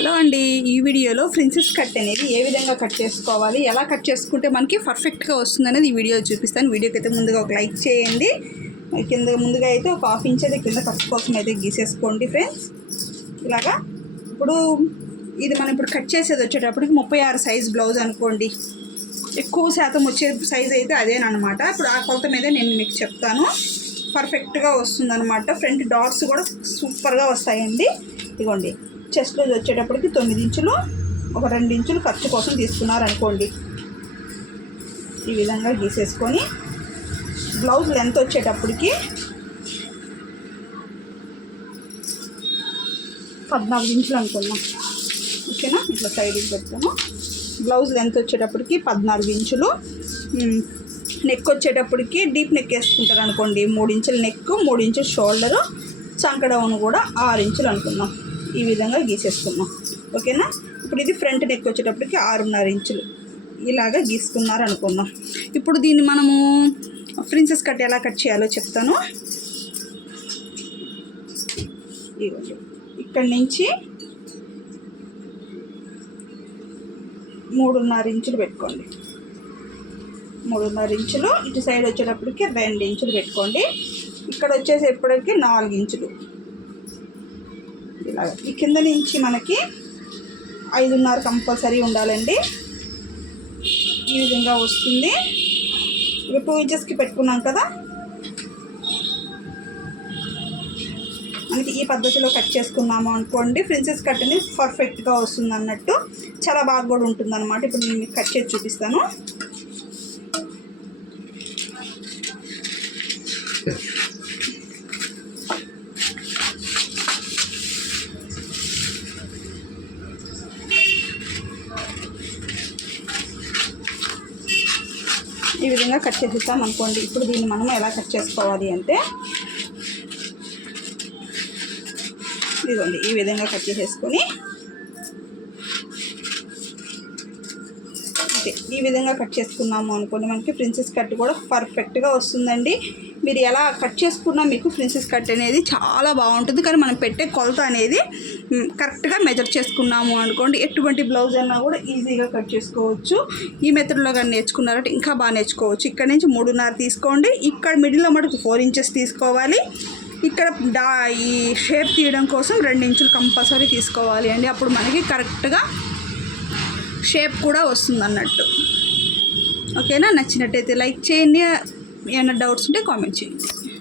Hello అండి. ఈ వీడియోలో ప్రిన్సెస్ కట్ అనేది ఏ విధంగా కట్ చేసుకోవాలి ఎలా కట్ చేసుకుంటే మనకి పర్ఫెక్ట్గా వస్తుంది అనేది ఈ వీడియో చూపిస్తాను. వీడియోకి అయితే ముందుగా ఒక లైక్ చేయండి. కింద ముందుగా అయితే ఒక హాఫ్ ఇంచ్ అయితే కింద కట్ కోసం అయితే గీసేసుకోండి ఫ్రెండ్స్. ఇలాగా ఇప్పుడు ఇది మనం ఇప్పుడు కట్ చేసేది వచ్చేటప్పటికి ముప్పై ఆరు సైజ్ బ్లౌజ్ అనుకోండి. ఎక్కువ శాతం వచ్చే సైజ్ అయితే అదేనమాట ఇప్పుడు ఆ కొలత మీద నేను మీకు చెప్తాను. పర్ఫెక్ట్గా వస్తుందన్నమాట. ఫ్రంట్ డాట్స్ కూడా సూపర్గా వస్తాయండి. ఇదిగోండి. చెస్ట్ లూజ్ వచ్చేటప్పటికి తొమ్మిది ఇంచులు ఒక రెండు ఇంచులు ఖర్చు కోసం తీసుకున్నారనుకోండి. ఈ విధంగా గీసేసుకొని బ్లౌజ్ లెంత్ వచ్చేటప్పటికి పద్నాలుగు ఇంచులు అనుకున్నాం ఓకేనా? ఇట్లా సైడ్కి పెడతాము. బ్లౌజ్ లెంత్ వచ్చేటప్పటికి పద్నాలుగు ఇంచులు. నెక్ వచ్చేటప్పటికి డీప్ నెక్ వేసుకుంటారు అనుకోండి మూడు ఇంచుల నెక్ మూడు ఇంచుల షోల్డరు. చంక డౌన్ కూడా ఆరు ఇంచులు అనుకున్నాం ఈ విధంగా గీసేసుకున్నాం ఓకేనా? ఇప్పుడు ఇది ఫ్రంట్ నెక్ వచ్చేటప్పటికి ఆరున్నర ఇంచులు. ఇలాగా గీసుకున్నారు అనుకున్నాం ఇప్పుడు దీన్ని మనము ప్రిన్సెస్ కట్ ఎలా కట్ చేయాలో చెప్తాను. ఇక్కడి నుంచి మూడున్నర ఇంచులు పెట్టుకోండి. మూడున్నర ఇంచులు. ఇటు సైడ్ వచ్చేటప్పటికి రెండు ఇంచులు పెట్టుకోండి. ఇక్కడ వచ్చేసేపటికి నాలుగు ఇంచులు. ఇలాగ ఈ కింద నుంచి మనకి ఐదున్నర కంపల్సరీ ఉండాలండి. ఈ విధంగా వస్తుంది. ఇక టూ ఇంచెస్కి పెట్టుకున్నాం కదా? మనకి ఈ పద్ధతిలో కట్ చేసుకున్నాము అనుకోండి. ప్రిన్సెస్ కట్ అనేది పర్ఫెక్ట్గా వస్తుంది అన్నట్టు. చాలా బాగా కూడా ఉంటుంది అనమాట ఇప్పుడు నేను మీకు కట్ చేసి చూపిస్తాను. ఈ విధంగా కట్ చేసేస్తాం అనుకోండి. ఇప్పుడు దీన్ని మనం ఎలా కట్ చేసుకోవాలి అంటే ఇదిగోండి ఈ విధంగా కట్ చేసేసుకొని ఈ విధంగా కట్ చేసుకున్నాము అనుకోండి. మనకి ప్రిన్సెస్ కట్ కూడా పర్ఫెక్ట్గా వస్తుందండి. మీరు ఎలా కట్ చేసుకున్నా మీకు ప్రిన్సెస్ కట్ అనేది చాలా బాగుంటుంది. కానీ మనం పెట్టే కొలత అనేది కరెక్ట్గా మెజర్ చేసుకున్నాము అనుకోండి ఎటువంటి బ్లౌజ్ అయినా కూడా ఈజీగా కట్ చేసుకోవచ్చు. ఈ మెథడ్లో కానీ నేర్చుకున్నారంటే ఇంకా బాగా నేర్చుకోవచ్చు. ఇక్కడ నుంచి మూడున్నర తీసుకోండి. ఇక్కడ మిడిల్లో మటుకు ఫోర్ ఇంచెస్ తీసుకోవాలి. ఇక్కడ డా ఈ షేప్ తీయడం కోసం రెండు ఇంచులు కంపల్సరీ తీసుకోవాలి అండి. అప్పుడు మనకి కరెక్ట్గా షేప్ కూడా వస్తుంది అన్నట్టు ఓకేనా? నచ్చినట్టయితే లైక్ చేయండి. ఏమైనా డౌట్స్ ఉంటే కామెంట్ చేయండి